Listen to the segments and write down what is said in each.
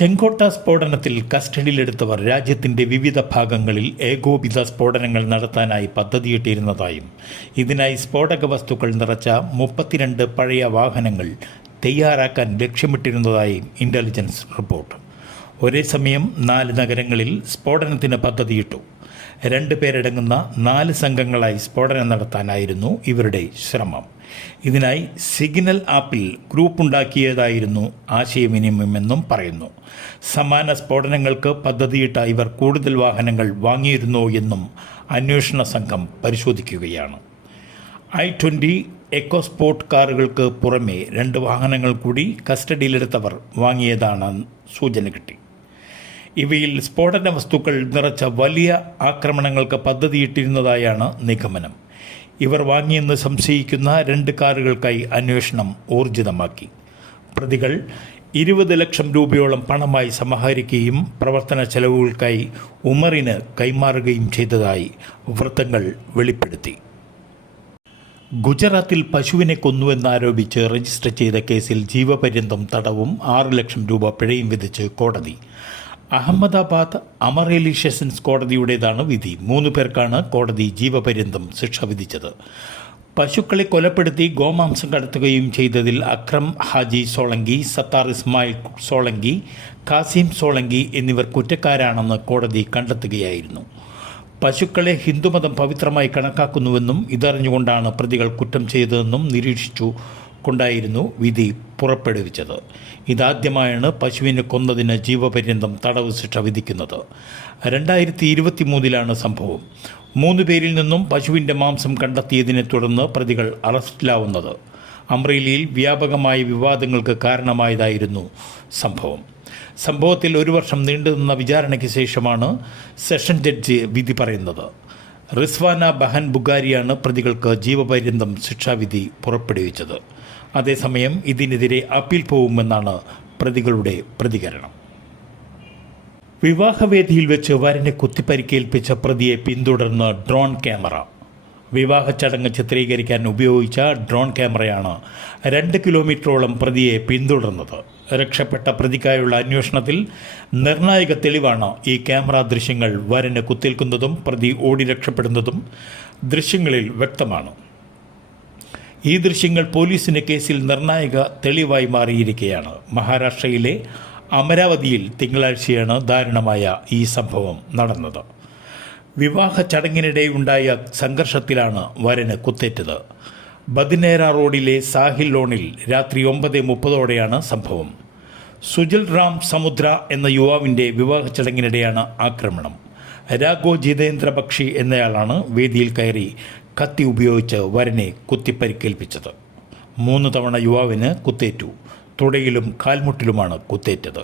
ചെങ്കോട്ട സ്ഫോടനത്തിൽ കസ്റ്റഡിയിലെടുത്തവർ രാജ്യത്തിന്റെ വിവിധ ഭാഗങ്ങളിൽ ഏകോപിത സ്ഫോടനങ്ങൾ നടത്താനായി പദ്ധതിയിട്ടിരുന്നതായും ഇതിനായി സ്ഫോടക വസ്തുക്കൾ നിറച്ച മുപ്പത്തിരണ്ട് പഴയ വാഹനങ്ങൾ തയ്യാറാക്കാൻ ലക്ഷ്യമിട്ടിരുന്നതായും ഇന്റലിജൻസ് റിപ്പോർട്ട് ഒരേ സമയം നാല് നഗരങ്ങളിൽ സ്ഫോടനത്തിന് പദ്ധതിയിട്ടു. രണ്ട് പേരടങ്ങുന്ന നാല് സംഘങ്ങളായി സ്ഫോടനം നടത്താനായിരുന്നു ഇവരുടെ ശ്രമം. ഇതിനായി സിഗ്നൽ ആപ്പിൽ ഗ്രൂപ്പുണ്ടാക്കിയതായിരുന്നു ആശയവിനിമയമെന്നും പറയുന്നു. സമാന സ്ഫോടനങ്ങൾക്ക് പദ്ധതിയിട്ട ഇവർ കൂടുതൽ വാഹനങ്ങൾ വാങ്ങിയിരുന്നോ എന്നും അന്വേഷണ സംഘം പരിശോധിക്കുകയാണ്. ഐ ട്വന്റി എക്കോസ്പോർട്ട് കാറുകൾക്ക് പുറമെ രണ്ട് വാഹനങ്ങൾ കൂടി കസ്റ്റഡിയിലെടുത്തവർ വാങ്ങിയതാണ് സൂചന കിട്ടി. ഇവയിൽ സ്ഫോടന വസ്തുക്കൾ നിറച്ച വലിയ ആക്രമണങ്ങൾക്ക് പദ്ധതിയിട്ടിരുന്നതായാണ് നിഗമനം. ഇവർ വാങ്ങിയെന്ന് സംശയിക്കുന്ന രണ്ട് കാറുകൾക്കായി അന്വേഷണം ഊർജിതമാക്കി. പ്രതികൾ ഇരുപത് ലക്ഷം രൂപയോളം പണമായി സമാഹരിക്കുകയും പ്രവർത്തന ചെലവുകൾക്കായി ഉമറിന് കൈമാറുകയും ചെയ്തതായി വൃത്തങ്ങൾ വെളിപ്പെടുത്തി. ഗുജറാത്തിൽ പശുവിനെ കൊന്നുവെന്നാരോപിച്ച് രജിസ്റ്റർ ചെയ്ത കേസിൽ ജീവപര്യന്തം തടവും ആറ് ലക്ഷം രൂപ പിഴയും വിധിച്ച് കോടതി. അഹമ്മദാബാദ് അമറേലി സെഷൻസ് കോടതിയുടേതാണ് വിധി. മൂന്ന് പേർക്കാണ് കോടതി ജീവപര്യന്തം ശിക്ഷ വിധിച്ചത്. പശുക്കളെ കൊലപ്പെടുത്തി ഗോമാംസം കടത്തുകയും ചെയ്തതിൽ അക്രം ഹാജി സോളങ്കി സത്താർ ഇസ്മായിൽ സോളങ്കി കാസിം സോളങ്കി എന്നിവർ കുറ്റക്കാരാണെന്ന് കോടതി കണ്ടെത്തുകയായിരുന്നു. പശുക്കളെ ഹിന്ദുമതം പവിത്രമായി കണക്കാക്കുന്നുവെന്നും ഇതറിഞ്ഞുകൊണ്ടാണ് പ്രതികൾ കുറ്റം ചെയ്തതെന്നും നിരീക്ഷിച്ചു. കൊണ്ടായിരുന്നു വിധി പുറപ്പെടുവിച്ചത്. ഇതാദ്യമായാണ് പശുവിനെ കൊന്നതിന് ജീവപര്യന്തം തടവ് ശിക്ഷ വിധിക്കുന്നത്. രണ്ടായിരത്തി ഇരുപത്തി മൂന്നിലാണ് സംഭവം. മൂന്ന് പേരിൽ നിന്നും പശുവിന്റെ മാംസം കണ്ടെത്തിയതിനെ തുടർന്ന് പ്രതികൾ അറസ്റ്റിലാവുന്നത്. അമ്രേലിയിൽ വ്യാപകമായ വിവാദങ്ങൾക്ക് കാരണമായതായിരുന്നു സംഭവം. സംഭവത്തിൽ ഒരു വർഷം നീണ്ടുനിന്ന വിചാരണയ്ക്ക് ശേഷമാണ് സെഷൻ ജഡ്ജി വിധി പറയുന്നത്. റിസ്വാന ബഹൻ ബുഗാരിയാണ് പ്രതികൾക്ക് ജീവപര്യന്തം ശിക്ഷാവിധി പുറപ്പെടുവിച്ചത്. അതേസമയം ഇതിനെതിരെ അപ്പീൽ പോവുമെന്നാണ് പ്രതികളുടെ പ്രതികരണം. വിവാഹവേദിയിൽ വെച്ച് വരനെ കുത്തിപ്പരിക്കേൽപ്പിച്ച പ്രതിയെ പിന്തുടർന്ന് ഡ്രോൺ ക്യാമറ. വിവാഹ ചടങ്ങ് ചിത്രീകരിക്കാൻ ഉപയോഗിച്ച ഡ്രോൺ ക്യാമറയാണ് രണ്ട് കിലോമീറ്ററോളം പ്രതിയെ പിന്തുടർന്നത്. രക്ഷപ്പെട്ട പ്രതിക്കായുള്ള അന്വേഷണത്തിൽ നിർണായക തെളിവാണ് ഈ ക്യാമറ ദൃശ്യങ്ങൾ വരന് കുത്തേൽക്കുന്നതും പ്രതി ഓടി രക്ഷപ്പെടുന്നതും ദൃശ്യങ്ങളിൽ വ്യക്തമാണ്. ഈ ദൃശ്യങ്ങൾ പോലീസിന് കേസിൽ നിർണായക തെളിവായി മാറിയിരിക്കുകയാണ്. മഹാരാഷ്ട്രയിലെ അമരാവതിയിൽ തിങ്കളാഴ്ചയാണ് ദാരുണമായ ഈ സംഭവം നടന്നത്. വിവാഹ ചടങ്ങിനിടെ ഉണ്ടായ സംഘർഷത്തിലാണ് വരന് കുത്തേറ്റത്. ബദിനേര റോഡിലെ സാഹിൽ ലോണിൽ രാത്രി ഒമ്പത് മുപ്പതോടെയാണ് സംഭവം. സുജിൽ റാം സമുദ്ര എന്ന യുവാവിന്റെ വിവാഹ ചടങ്ങിനിടെയാണ് ആക്രമണം. രാഘോ ജിതേന്ദ്ര ബക്ഷി എന്നയാളാണ് വേദിയിൽ കയറി കത്തി ഉപയോഗിച്ച് വരനെ കുത്തിപ്പരിക്കേൽപ്പിച്ചത്. മൂന്ന് തവണ യുവാവിന് കുത്തേറ്റു. തുടയിലും കാൽമുട്ടിലുമാണ് കുത്തേറ്റത്.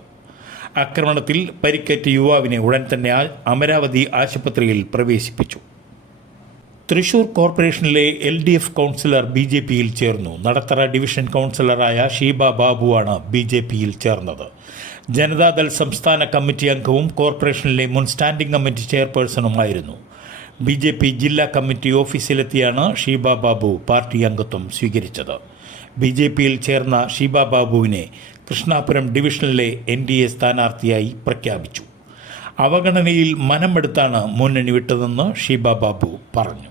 ആക്രമണത്തിൽ പരിക്കേറ്റ യുവാവിനെ ഉടൻ തന്നെ അമരാവതി ആശുപത്രിയിൽ പ്രവേശിപ്പിച്ചു. തൃശൂർ കോർപ്പറേഷനിലെ L D F councillor B J പിയിൽ ചേർന്നു. നടത്തറ ഡിവിഷൻ കൗൺസിലറായ ഷീബ ബാബുവാണ് ബി ജെ പിയിൽ ചേർന്നത്. ജനതാദൾ സംസ്ഥാന കമ്മിറ്റി അംഗവും കോർപ്പറേഷനിലെ മുൻ സ്റ്റാൻഡിംഗ് കമ്മിറ്റി ചെയർപേഴ്സണുമായിരുന്നു. ബി ജെ പി ജില്ലാ കമ്മിറ്റി ഓഫീസിലെത്തിയാണ് ഷീബ ബാബു പാർട്ടി അംഗത്വം സ്വീകരിച്ചത്. ബി ജെ പിയിൽ ചേർന്ന ഷീബ ബാബുവിനെ കൃഷ്ണാപുരം ഡിവിഷനിലെ എൻ ഡി എ സ്ഥാനാർത്ഥിയായി പ്രഖ്യാപിച്ചു. അവഗണനയിൽ മനമെടുത്താണ് മുന്നണി വിട്ടതെന്ന് ഷീബ ബാബു പറഞ്ഞു.